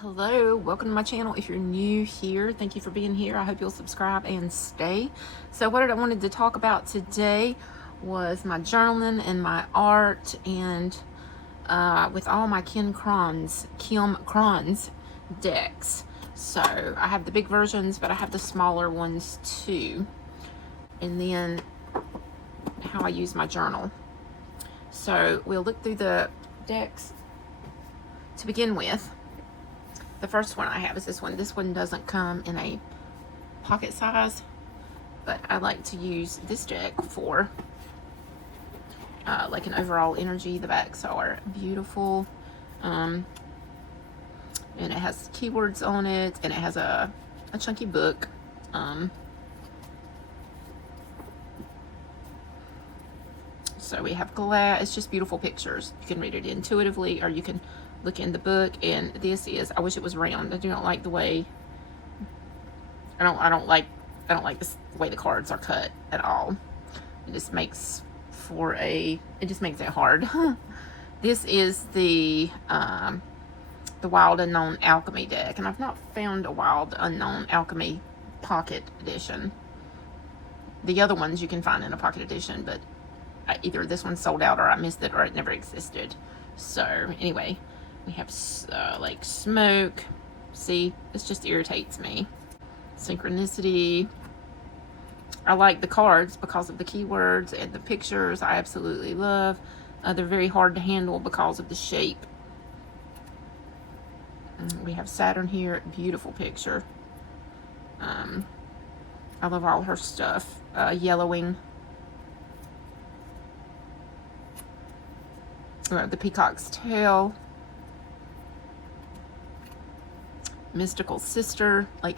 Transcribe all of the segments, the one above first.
Hello, welcome to my channel. If you're new here, thank you for being here. I hope you'll subscribe and stay. So what I wanted to talk about today was my journaling and my art, and with all my Kim Krans decks. So I have the big versions, but I have the smaller ones too. And then how I use my journal. So we'll look through the decks to begin with. The first one I have is this one. This one doesn't come in a pocket size, but I like to use this deck for like an overall energy. The backs are beautiful, and it has keywords on it, and it has a chunky book. So we have collage. It's just beautiful pictures. You can read it intuitively, or you can look in the book. And this is, I wish it was round. I do not like the way, I don't like this, the way the cards are cut at all. It just makes for it just makes it hard. This is the Wild Unknown Alchemy deck, and I've not found a Wild Unknown Alchemy pocket edition. The other ones you can find in a pocket edition, but either this one sold out, or I missed it, or it never existed. So anyway, we have like smoke. See, this just irritates me. Synchronicity. I like the cards because of the keywords, and the pictures I absolutely love. They're very hard to handle because of the shape. We have Saturn here. Beautiful picture. I love all her stuff. Yellowing. The Peacock's Tail. Mystical Sister. Like,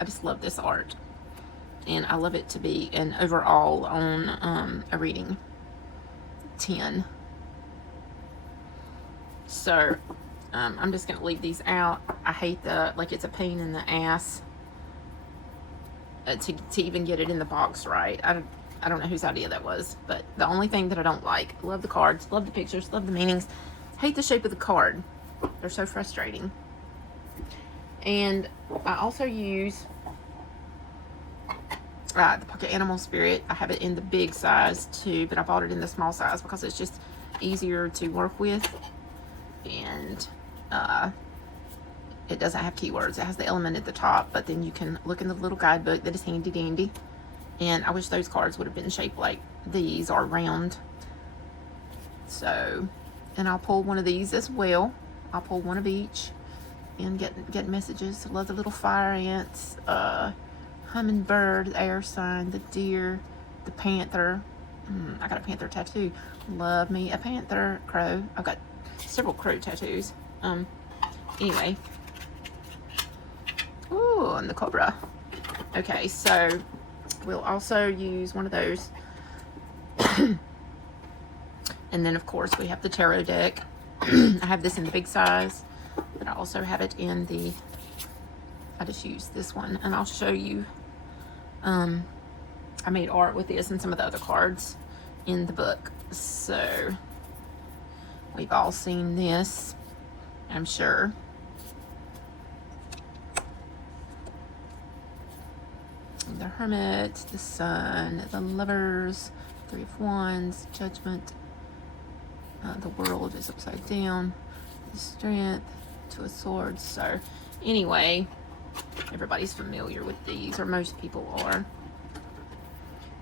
I just love this art, and I love it to be an overall on a reading 10. So I'm just gonna leave these out. I hate like, it's a pain in the ass to even get it in the box right. I don't know whose idea that was, but the only thing that I don't like, love the cards, love the pictures, love the meanings, hate the shape of the card. They're so frustrating. And I also use the Pocket Animal Spirit. I have it in the big size too, but I bought it in the small size because it's just easier to work with, and it doesn't have keywords. It has the element at the top, but then you can look in the little guidebook that is handy dandy. And I wish those cards would have been shaped like these, or round. So, and I'll pull one of these as well. I'll pull one of each and get messages. I love the little fire ants, hummingbird, the air sign, the deer, the panther. I got a panther tattoo. Love me a panther. Crow. I've got several crow tattoos. Anyway. Ooh, and the cobra. Okay, so we'll also use one of those. And then, of course, we have the tarot deck. I have this in the big size, but I also have it in the, I just use this one, and I'll show you. I made art with this and some of the other cards in the book. So we've all seen this, I'm sure. The Hermit, the Sun, the Lovers, Three of Wands, Judgment, the World is upside down, the Strength, Two of Swords. So anyway, everybody's familiar with these, or most people are.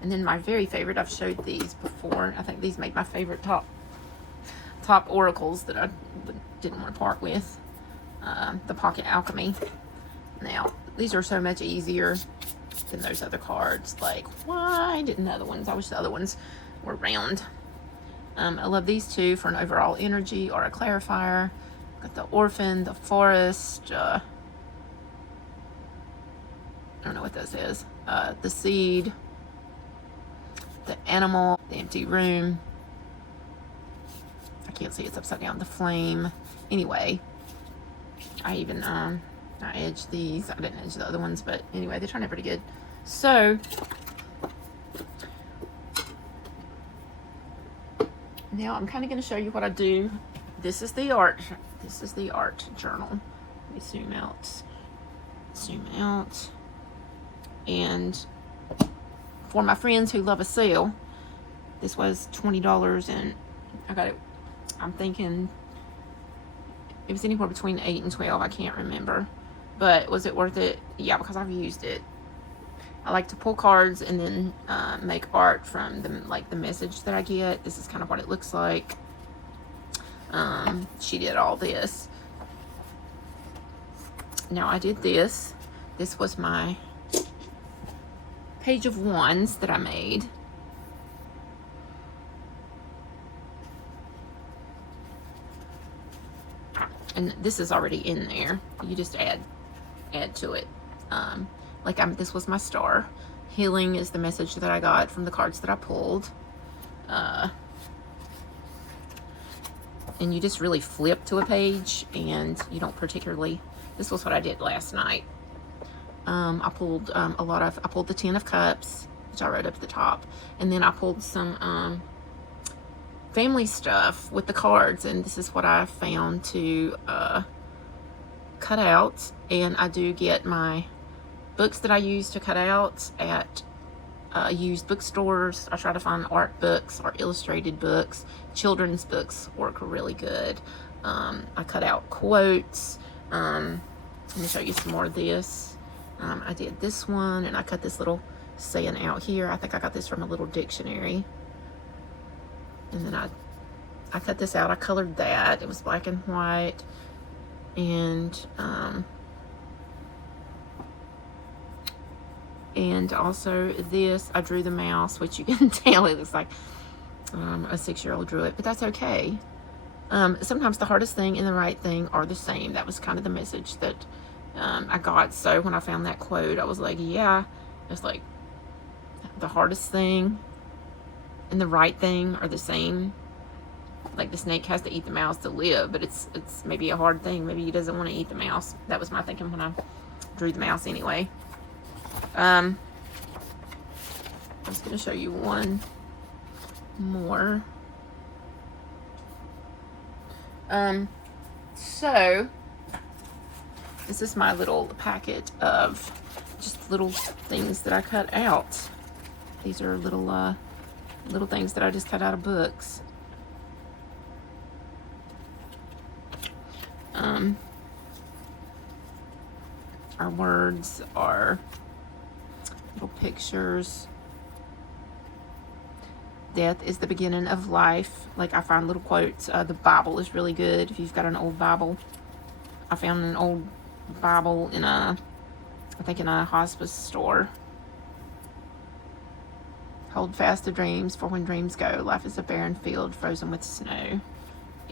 And then my very favorite, I've showed these before. I think these made my favorite top oracles that I didn't want to part with. The Pocket Alchemy. Now, these are so much easier than those other cards. Like, why didn't the other ones? I wish the other ones were round. I love these two for an overall energy or a clarifier. Got the Orphan, the Forest. I don't know what this is. The Seed, the Animal, the Empty Room. I can't see, it's upside down. The Flame. Anyway, I even I edged these. I didn't edge the other ones, but anyway, they turned out pretty good. So now I'm kind of going to show you what I do. This is the art journal Let me zoom out. Zoom out. And for my friends who love a sale, this was $20, and I got it, I'm thinking it was anywhere between 8 and 12. I can't remember. But was it worth it? Yeah, because I've used it. I like to pull cards and then make art from the message that I get. This is kind of what it looks like. She did all this. Now I did this. This was my page of wands that I made. And this is already in there. You just add to it. This was my star. Healing is the message that I got from the cards that I pulled. And you just really flip to a page, and you don't particularly. This was what I did last night. I pulled I pulled the 10 of Cups, which I wrote up at the top, and then I pulled some family stuff with the cards, and this is what I found to cut out. And I do get my books that I use to cut out at used bookstores. I try to find art books or illustrated books. Children's books work really good. I cut out quotes. Let me show you some more of this. I did this one, and I cut this little saying out here. I think I got this from a little dictionary. And then I cut this out. I colored that. It was black and white. And also this, I drew the mouse, which you can tell it looks like a 6-year-old drew it, but that's okay. Sometimes the hardest thing and the right thing are the same. That was kind of the message that I got. So when I found that quote, I was like, yeah, it's like the hardest thing and the right thing are the same. Like the snake has to eat the mouse to live, but it's maybe a hard thing. Maybe he doesn't want to eat the mouse. That was my thinking when I drew the mouse anyway. I was going to show you one more. So this is my little packet of just little things that I cut out. These are little things that I just cut out of books. Our words are little pictures. Death is the beginning of life. Like I find little quotes. The Bible is really good if you've got an old Bible. I found an old Bible in I think in a hospice store. Hold fast to dreams, for when dreams go, life is a barren field frozen with snow.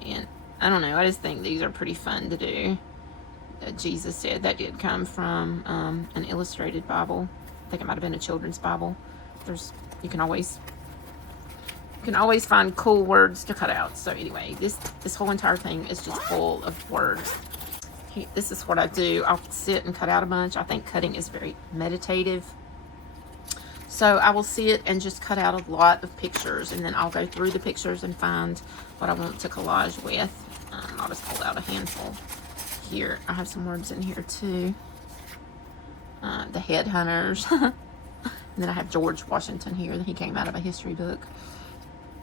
And I don't know, I just think these are pretty fun to do. Jesus said that did come from an illustrated Bible. I think it might have been a children's Bible. You can always find cool words to cut out. So anyway, this whole entire thing is just full of words. This is what I do. I'll sit and cut out a bunch. I think cutting is very meditative. So I will sit and just cut out a lot of pictures, and then I'll go through the pictures and find what I want to collage with. I'll just pull out a handful here. I have some words in here too. The headhunters. And then I have George Washington here. He came out of a history book.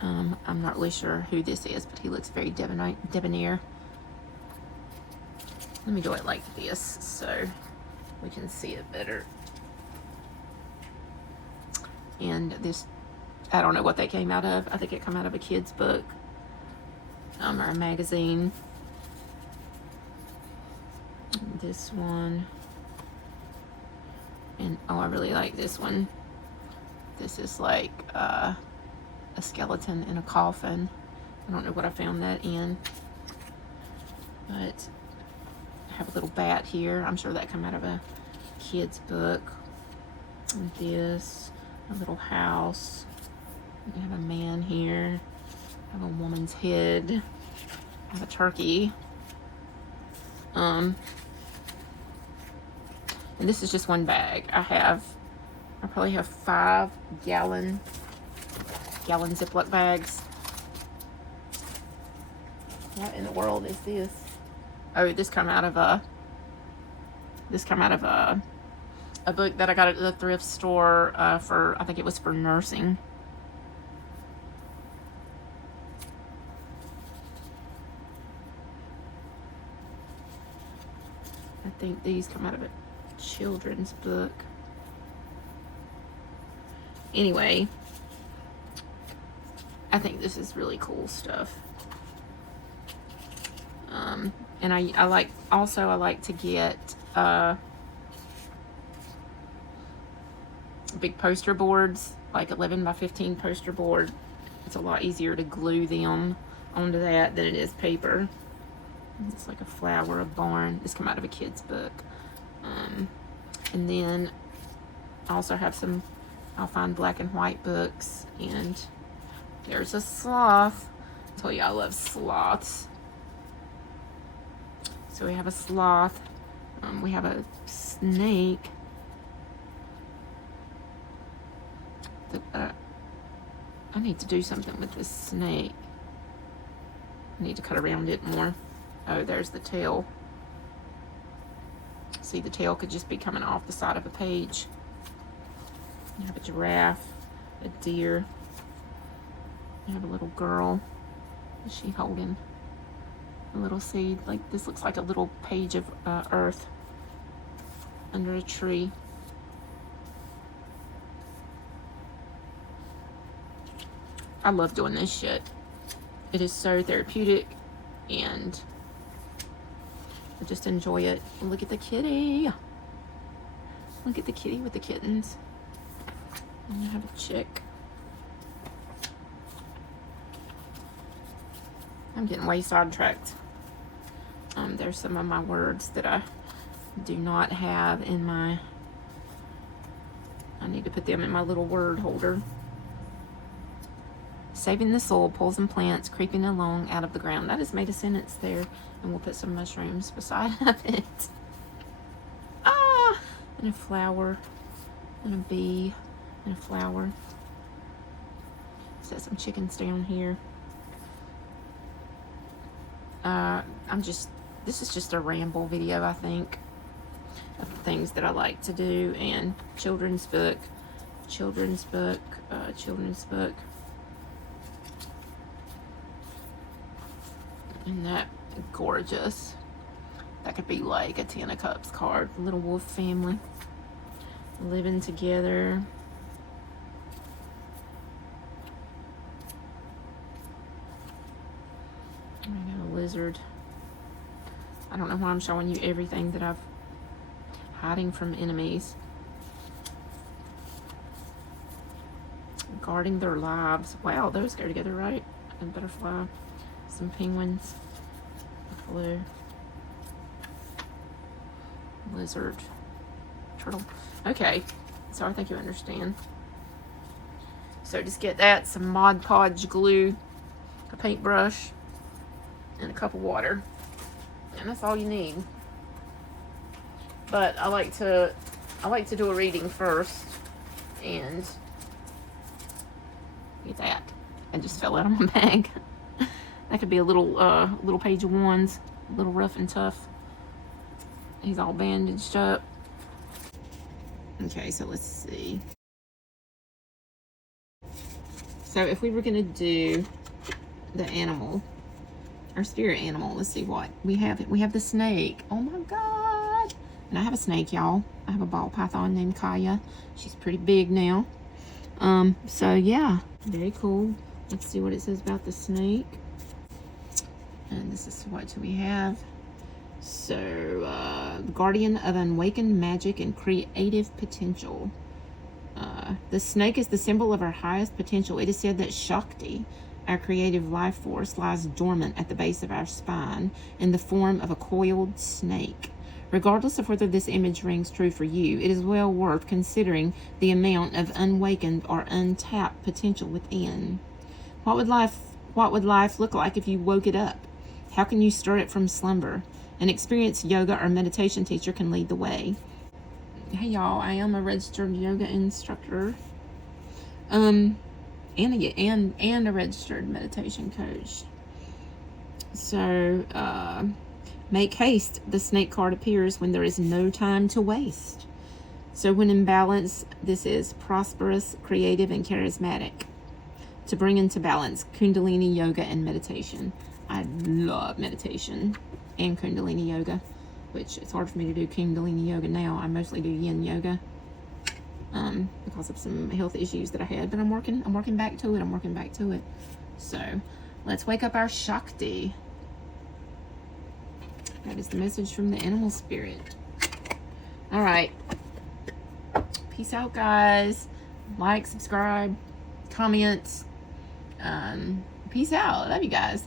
I'm not really sure who this is, but he looks very debonair. Let me do it like this so we can see it better. And this, I don't know what they came out of. I think it came out of a kid's book or a magazine. And this one. And oh, I really like this one. This is like a skeleton in a coffin. I don't know what I found that in. But I have a little bat here. I'm sure that came out of a kid's book. And this, a little house. We have a man here. I have a woman's head. I have a turkey. And this is just one bag. I probably have 5 gallon Ziploc bags. What in the world is this? Oh, this come out of a This came out of a book that I got at the thrift store for, I think it was for nursing. I think these come out of a children's book. Anyway, I think this is really cool stuff. And I like to get big poster boards, like 11 by 15 poster board. It's a lot easier to glue them onto that than it is paper. It's like a flower, a barn. This came out of a kid's book. And then I also have some, I'll find black and white books. And there's a sloth. I told you I love sloths. So we have a sloth. We have a snake. I need to do something with this snake. I need to cut around it more. Oh, there's the tail. See, the tail could just be coming off the side of a page. You have a giraffe, a deer. You have a little girl. Is she holding a little seed? Like, this looks like a little page of earth under a tree. I love doing this shit. It is so therapeutic, and I just enjoy it. Look at the kitty. Look at the kitty with the kittens. And you have a chick. I'm getting way sidetracked. There's some of my words that I do not have in my, I need to put them in my little word holder. Saving the soil, poles and plants creeping along out of the ground. That has made a sentence there. And we'll put some mushrooms beside of it. Ah! And a flower. And a bee. And a flower. Set some chickens down here. This is just a ramble video, I think, of the things that I like to do. And children's book. Children's book. Children's book. Isn't that gorgeous? That could be like a 10 of Cups card. Little wolf family living together. I got a lizard. I don't know why I'm showing you everything that I've hiding from enemies. Guarding their lives. Wow, those go together, right? A butterfly. Some penguins, blue, lizard, turtle. Okay, so I think you understand. So just get that, some Mod Podge glue, a paintbrush, and a cup of water, and that's all you need. But I like to do a reading first, and get that. I just fell out of my bag. That could be a little page of ones, a little rough and tough. He's all bandaged up. Okay, so let's see. So if we were gonna do the animal, our spirit animal, let's see what we have. We have the snake. Oh my God! And I have a snake, y'all. I have a ball python named Kaya. She's pretty big now. So yeah, very cool. Let's see what it says about the snake. And this is what we have. So, guardian of unawakened magic and creative potential. The snake is the symbol of our highest potential. It is said that Shakti, our creative life force, lies dormant at the base of our spine in the form of a coiled snake. Regardless of whether this image rings true for you, it is well worth considering the amount of unawakened or untapped potential within. What would life look like if you woke it up? How can you stir it from slumber? An experienced yoga or meditation teacher can lead the way. Hey y'all, I am a registered yoga instructor, and a registered meditation coach. So Make haste. The snake card appears when there is no time to waste. So when in balance, this is prosperous, creative, and charismatic. To bring into balance, Kundalini yoga and meditation. I love meditation and Kundalini yoga, which it's hard for me to do Kundalini yoga now. I mostly do yin yoga because of some health issues that I had, but I'm working back to it. I'm working back to it. So let's wake up our Shakti. That is the message from the animal spirit. All right. Peace out, guys. Like, subscribe, comments. Peace out. Love you guys.